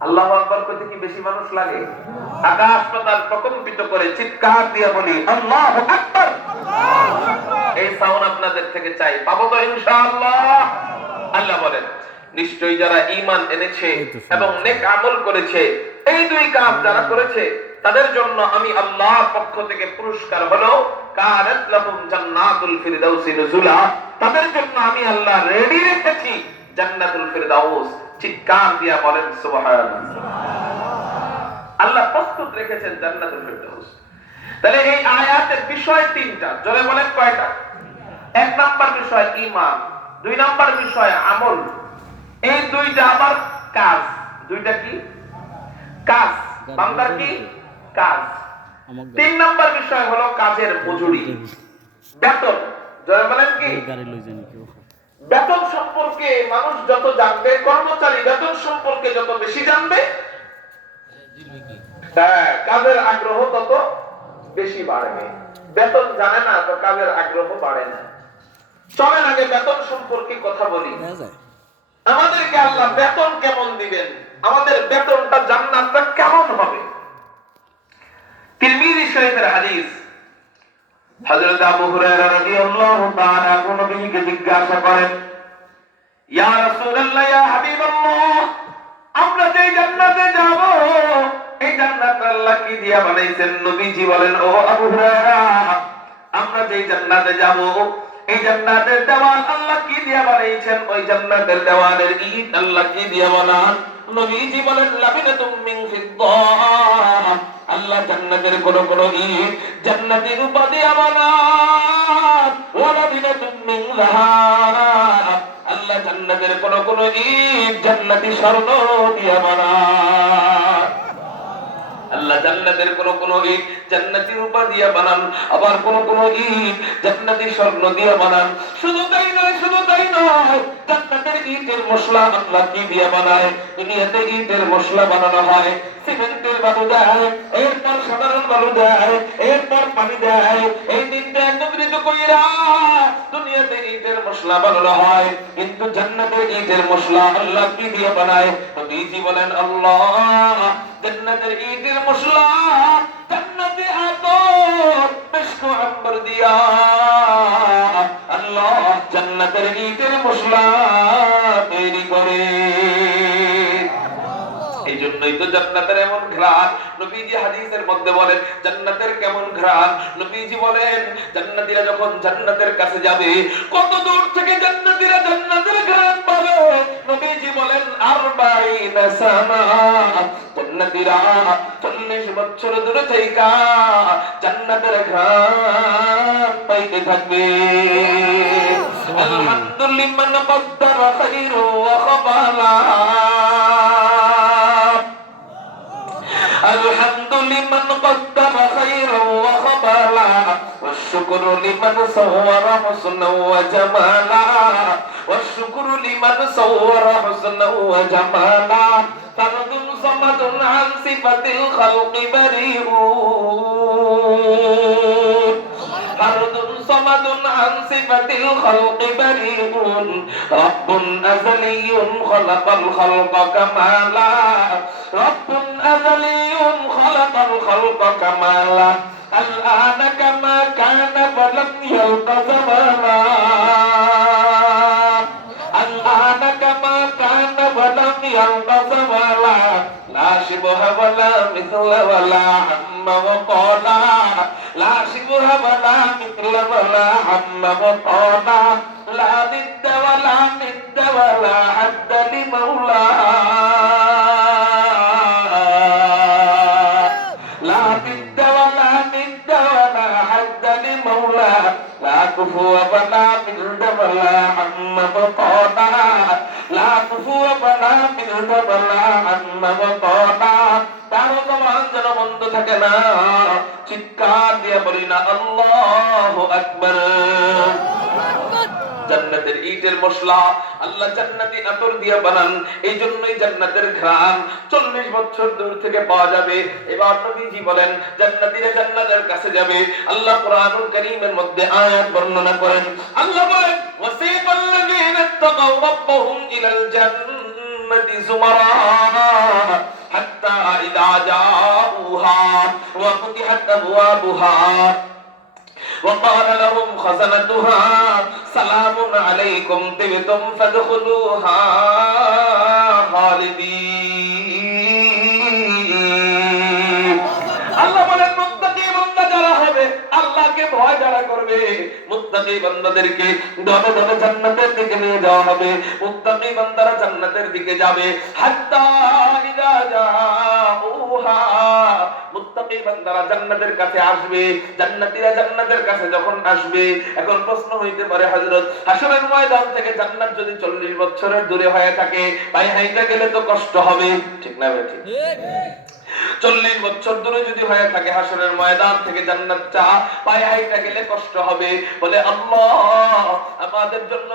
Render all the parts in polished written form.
আল্লাহু আকবার করতে কি বেশি মানুষ লাগে? আকাশ পাতাল প্রকম্পিত করে চিৎকার দিয়ে বলি আল্লাহু আকবার। এই সাউন্ড আপনাদের থেকে চাই, পাবো তো ইনশাআল্লাহ। আল্লাহ বলেন, নিশ্চয়ই যারা ঈমান এনেছে এবং নেক আমল করেছে, এই দুই কাজ যারা করেছে তাদের জন্য আমি আল্লাহর পক্ষ থেকে পুরস্কার হলো কানাত লাহুম জান্নাতুল ফিরদাউসি নুজুলা। তাদের জন্য আমি আল্লাহ রেডি রেখেছি জান্নাতুল ফিরদাউস। চিৎকার দিয়া বলেন সুবহানাল্লাহ। আল্লাহ প্রস্তুত রেখেছেন জান্নাতুল ফিরদাউস। তাহলে এই আয়াতের বিষয় তিনটা, জোরে বলেন কয়টা? এক নাম্বার বিষয় ঈমান, দুই নাম্বার বিষয় আমল, এই দুইটা আবার কাজ। দুইটা কি? কাজ। বান্দার কি? কাজ। তিন নাম্বার বিষয় হলো কাজের মজুরি, বেতন। জোরে বলেন কি? বেতন সম্পর্কে মানুষ যত জানবে, কর্মচারী বেতন সম্পর্কে যত বেশি জানবে, কাজের আগ্রহ তত বেশি বাড়বে। বেতন জানে না তো কাজের আগ্রহ বাড়ে না। চলেন আগে বেতন সম্পর্কে কথা বলি। আমাদেরকে আল্লাহ বেতন কেমন দিবেন, আমাদের বেতনটা জান্নাতটা কেমন হবে? তিরমিজি শরীফের হাদিস, হযরত আবু হুরায়রা রাদিয়াল্লাহু তাআলা আনহু নবীকে জিজ্ঞাসা করেন, ইয়া রাসূলুল্লাহ, ইয়া হাবিবাল্লাহ, আমরা যে জান্নাতে যাব এই জান্নাত আল্লাহ কি দিয়া বানাইছেন? নবীজি বলেন, ও আবু হুরায়রা, আমরা যে জান্নাতে যাব এই জান্নাতের দেওয়াল আল্লাহ কি দিয়া বানাইছেন? ওই জান্নাতের দেওয়ালের ইট আল্লাহ কি দিয়া বানান? নবীজি বলেন, লাবিনাতুম মিন ফিদ্দাহ, আল্লাহ জান্নাতের কোন কোন ইট জান্নাতি রূপা দিয়া বানান। ওয়া লাবিনাতুম মিন যাহাব, আল্লাহ জান্নাতের কোন কোন ইট জান্নাতি স্বর্ণ দিয়া বানান। আল্লাহ জান্নাতের কোন কোন ইট জান্নাতি রূপা দিয়া বানান, আবার কোন কোন ইট জান্নাতি স্বর্ণ দিয়া বানান। শুধু তাই নয়, শুধু তাই নয়, জান্নাতের ইটের মশলা আল্লাহ কি দিয়া বানায়? দুনিয়াতে ইটের মশলা বানানো হয়, সিমেন্টের বালু দেয়, এরপর সাধারণ বালু দেয়, এরপর পানি দেয়, এই তিনটা একত্রিত কইরা দুনিয়াতে ইটের মশলা বানানো হয়। কিন্তু জান্নাতের ইটের মশলা আল্লাহ কি দিয়ে বানায়? নবীজি বলেন, আল্লাহ জান্নাতের ইটের মশলা জান্নাতে আতর মিশক আম্বর দিয়া আল্লাহ জান্নাতের ইটের মশলা তৈরি করে। এই জন্যই তো জান্নাতের এমন ঘ্রাণ। নবীজি হাদিসের মধ্যে বলেন জান্নাতের কেমন ঘ্রাণ। নবীজি বলেন জান্নাতীরা যখন জান্নাতের কাছে যাবে, কত দূর থেকে জান্নাতীরা জান্নাতের ঘ্রাণ পাবে? নবীজি বলেন 40 সানা, জান্নাতীরা 40 বছর দূরে থেকে জান্নাতের ঘ্রাণ পাইতে থাকবে। আলহামদুলিল্লাহ মান কদ্দারা খায়রু ওয়া খাবালা, الحمد لمن قدر خيرا وخبالا، والشكر لمن صور حسنا وجمالا، والشكر لمن صور حسنا وجمالا، فرد صمد عن صفة الخلق بريء، فرد صمد عن صفة الخلق بريء، رب أزلي خلق الخلق كمالا، رب أزلي خلق الخلق كمالا، الآن كما كان فلم يلق زمانا، الآن كما كان فلم يلق زمانا، لا شبه ولا مثل ولا عم وقالا، لا شبه ولا مثل ولا عم وقالا، لا ضد ولا ند ولا حد لمولاه، لا ضد ولا ند ولا حد لمولاه، لا كفو ولا ضد ولا عم وقالا، لا كفو ولا ضد ولا عم وقالا। তার জবান যেন বন্ধ থাকে না, চিৎকার দিয়ে বলি না আল্লাহু আকবার। জান্নাতের ইটের মশলা আল্লাহ জান্নাতি আতর দিয়ে বানান, এই জন্যই জান্নাতের ঘ্রাণ 40 বছর দূর থেকে পাওয়া যাবে। এবার নবীজি বলেন জান্নাতীরা জান্নাতের কাছে যাবে। আল্লাহ কোরআনুল কারীমের মধ্যে আয়াত বর্ণনা করেন। আল্লাহ বলেন ওয়াসিকাল্লাযীনা তাকাউ রাব্বাহুম ইলাল জান্নাহ জান্নাতি যুমারা হাত্তা ইযা জাউহা ওয়া ফুতিহাত আবওয়াবুহা وقال لهم خزنتها سلام عليكم طبتم فادخلوها خالدين আল্লাহ বলেন মুত্তাকি বান্দা যারা হবে, আল্লাহকে ভয় যারা করবে, মুত্তাকি বান্দাদেরকে দলে দলে জান্নাতের দিকে নিয়ে যাওয়া হবে। মুত্তাকি বান্দারা জান্নাতের দিকে যাবে। হাত্তা ইযা জাউহা, মুত্তাকি বান্দারা জান্নাতের কাছে আসবে। জান্নাতীরা জান্নাতের কাছে যখন আসবে, এখন প্রশ্ন হইতে পারে হযরত, হাশরের ময়দান থেকে জান্নাত যদি 40 বছরের দূরে হয়ে থাকে, পায়ে হাইটা গেলে তো কষ্ট হবে, ঠিক না ভাই? ঠিক। 40 বছর দূরে যদি হয়ে থাকে হাশরের ময়দান থেকে জান্নাতটা, পায়ে হাইটা গেলে কষ্ট হবে। বলে আল্লাহ আমাদের জন্য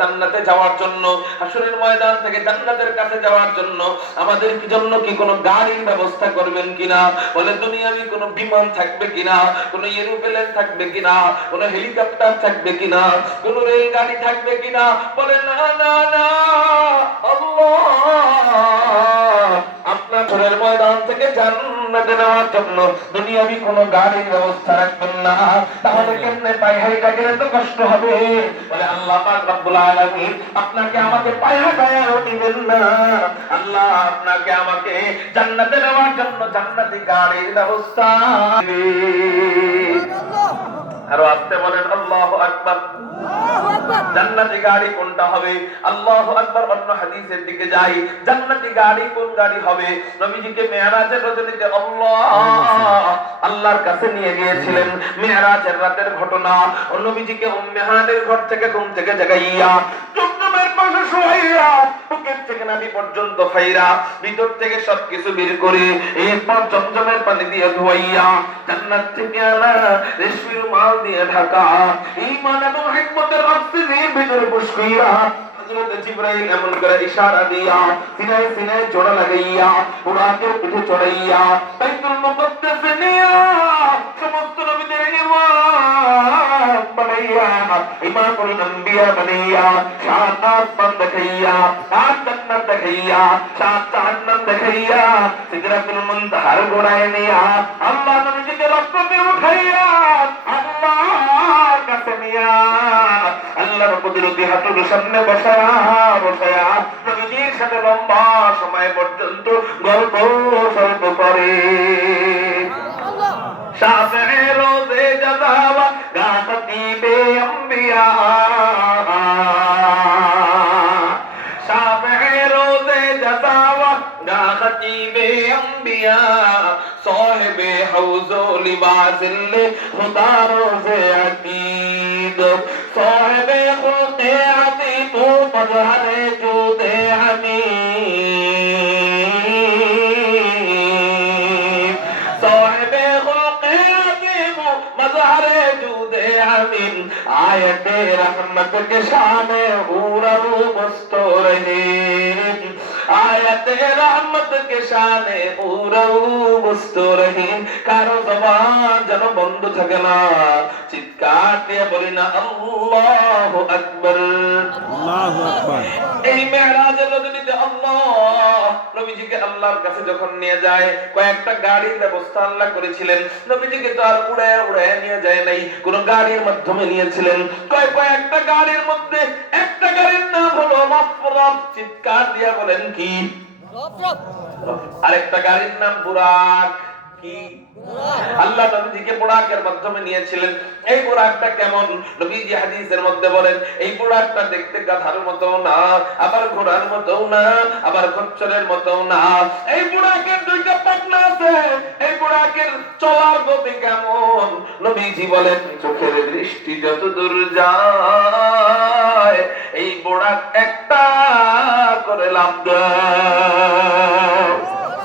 জান্নাতে যাওয়ার জন্য, হাশরের ময়দান থেকে জান্নাতের কাছে যাওয়ার জন্য আমাদের জন্য কি কোনো গাড়ির ব্যবস্থা করবেন কিনা? বলে দুনিয়াবি কোনো বিমান থাকবে কিনা, কোনো এরোপ্লেন থাকবে কিনা, কোনো হেলিকপ্টার থাকবে কিনা, কোনো রেলগাড়ি থাকবে কিনা? বলে না না না আল্লাহ, আপনার হাশরের ময়দান থেকে জান্নাতে নেওয়ার জন্য দুনিয়াবি কোনো গাড়ির ব্যবস্থা রাখবেন না। তাহলে কেমনে পায়ে হাইটা গেলে তো কষ্ট হবে। বলে আল্লাহ পাক রব্বুল আলামিন আপনাকে আমাকে পায়ে হাঁটায়ও দিবেন না। আল্লাহ আপনাকে আমাকে জান্নাতে নেওয়ার জন্য জান্নাতি গাড়ির ব্যবস্থা দিবেন। আরো আসতে বলেন আল্লাহু আকবার। জান্নাতি গাড়ি কোনটা হবে? আল্লাহু আকবার। অন্য হাদিসের দিকে যাই, জান্নাতি গাড়ি কোন গাড়ি হবে? নবীজিকে মেরাজের রজনীতে আল্লাহর কাছে নিয়ে গিয়েছিলেন। মেরাজের রাতের ঘটনা। নবীজিকে উম্মে হানির ঘর থেকে ঘুম থেকে জাগাইয়া চুমচুমের পাশে শোয়াইয়া বুকের থেকে নাভি পর্যন্ত ফাইরা ভিতর থেকে সবকিছু বের করে এরপর চমচমের পানি দিয়ে ধোয়াইয়া জান্নাত থেকে আনা রেশমি রুমাল দিয়ে ঢাকা ঈমান এবং হিকমতের অক্সিজেন ভিতরে পুষ্কিয়া হযরত জিবরাইল এমন করে ইশারা দিয়া সিনায় সিনায় জোড়া লাগাইয়া বুরাকের পিঠে চড়াইয়া বাইতুল মুকদ্দাসে নিয়া সমস্ত নবীদের ইমাম বানাইয়া ইমামুল আম্বিয়া বানাইয়া সাত আসমান দেখাইয়া সাত জান্নাত দেখাইয়া সাত জাহান্নাম দেখাইয়া সিদরাতুল মুনতাহার গোড়ায় নিয়া আল্লাহ নবীকে রক্ততে উঠাইয়া আল্লাহর কাছে নিয়া আল্লাহর কুদরতি হাঁটুর সামনে বসায়া নবীজির সাথে লম্বা সময় পর্যন্ত গল্প সল্প করে। শাফিঈ রোজে জাযাওয়া গা খতীবে আম্বিয়া, শাফিঈ রোজে জাযাওয়া গা খতীবে আম্বিয়া, সাহিবে হাউজ ও লিবাসিল খুদা রোজে আতীদ, সাহিবে খুলকে আতীত মজহরে জুদে আমিন, সাহিবে খুলকে আতীত মজহরে জুদে আমিন, আয়াতে रहमत के शाने हूरहू मुस्तरहीन, आयते रहमत के शाने हूरहू मुस्तरहीन। কারো জবান যেন বন্ধ থাকে না, চিৎকার দিয়ে বলি না আল্লাহু আকবার, আল্লাহু আকবার। এই মেরাজের রজনীতে আল্লাহ নবীজিকে আল্লাহর কাছে যখন নিয়ে যায়, কয়েকটা গাড়ির ব্যবস্থা আল্লাহ করেছিলেন। নবীজিকে তো আর উড়ে উড়ে নিয়ে যায় নাই, কোন গাড়ির মাধ্যমে নিয়েছিলেন। কয়েকটা গাড়ির মধ্যে একটা গাড়ির নাম হলো মাফরাত। চিৎকার দিয়ে বলেন কি? আরেকটা গাড়ির নাম বুরাক। কি? আল্লাহ নবীজিকে বুরাকের মাধ্যমে নিয়েছিলেন। এই বুরাকটা কেমন? নবীজি হাদিসের মধ্যে বলেন এই বুরাকটা দেখতে গাধার মতো না, আবার ঘোড়ার মতো না, আবার খচ্চরের মতো না। এই বুরাকের দুইটা পাখনা আছে। এই বুরাকের চলার গতি কেমন? নবীজি বলেন চোখের দৃষ্টি যত দূর যায় এই বুরাক একটা করে লাভ দেয়।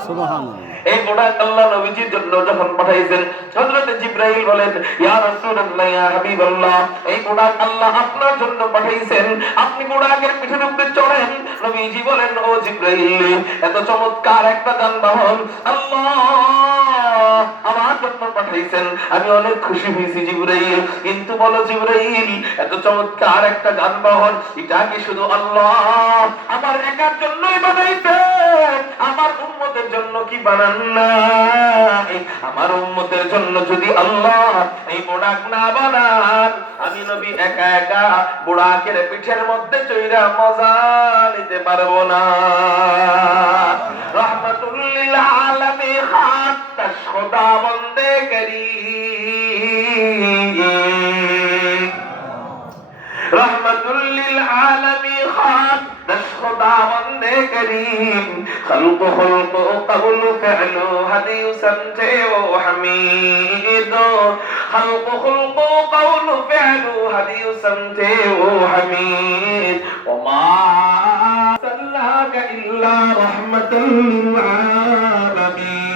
সুবহানাল্লাহ। এই বুরাক আল্লাহ নবীজির জন্য যখন পাঠাইছেন, হযরত জিবরাইল বলেন ইয়া রাসূলুল্লাহ ইয়া হাবিবাল্লাহ, এই বুরাক আল্লাহ আপনার জন্য পাঠাইছেন, আপনি বুরাকের পিঠের উপরে চড়েন। নবীজি বলেন ও জিবরাইল, এত চমৎকার একটা যানবাহন আল্লাহ আমার জন্য পাঠাইছেন। পাঠাইছেন, আমি অনেক খুশি হয়েছি জিবরাইল। কিন্তু বলো জিবরাইল, এত চমৎকার একটা যানবাহন, এটা কি শুধু আল্লাহ আমার একার জন্যই বানাইতেন? আমার উম্মতের জন্য কি বানান নাই? আমার উম্মতের জন্য যদি আল্লাহ এই বোড়াক না বানান, আমি নবী একা একা বোড়াকের পিঠের মধ্যে চইরা মজা নিতে পারবো না। রহমাতুল লিল আলামিন খাস খোদা বন্দে করি, रहमतुल लिल आलमीन खास खुदा बंदे करीम, खल्क़ खुल्क़ क़ौल फ़अल हदी समझे वो हमीद, खल्क़ खुल्क़ क़ौल फ़अल हदी समझे वो हमीद, वमा सल्लाका इल्ला रहमतुल लिल आलमीन।